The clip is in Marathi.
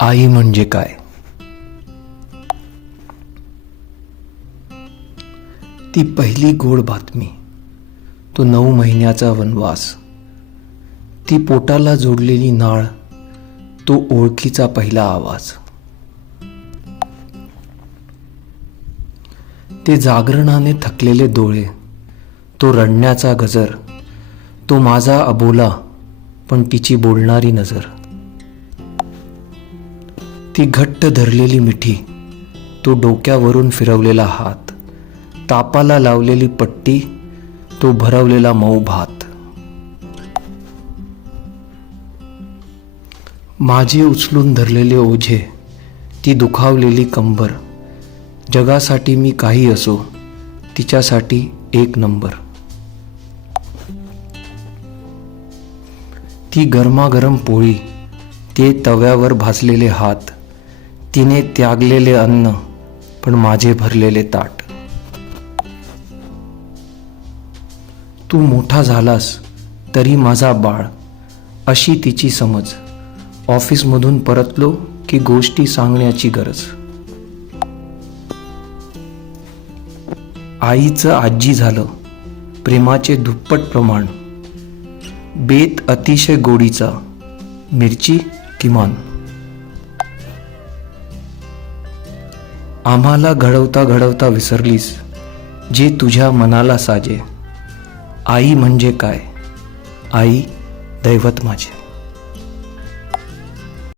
आई म्हणजे काय? ती पहिली गोड बातमी, तो 9 महिन्याचा वनवास, ती पोटाला जोडलेली नाळ, तो ओळखीचा पहिला आवाज, ते जागरणाने थकलेले डोळे, तो रडण्याचा गजर, तो माझा अबोला पण तिची बोलणारी नजर, ती घट्ट धरलेली मिठी, तो डोक्यावरून फिरवलेला हात, तापाला लावलेली पट्टी, तो भरवलेला मऊ भात, माझे उचलून धरलेले ओझे, ती दुखावलेली कंबर, जगासाठी मी काही असो, तिच्यासाठी 1 नंबर, ती गरमागरम पोळी, ते तव्यावर भाजलेले हात, तिने त्यागलेले अन्न पण माझे भरलेले ताट, तू मोठा झालास तरी माझा बाळ, अशी तिची समज, ऑफिसमधून परतलो की गोष्टी सांगण्याची गरज, आईचं आजी झालं प्रेमाचे दुप्पट प्रमाण, बेत अतिशय गोडीचा, मिरची किमान, आम्हाला घडवता घडवता विसरलीस जे तुझ्या मनाला साजे, आई म्हणजे काय? आई दैवत माझे.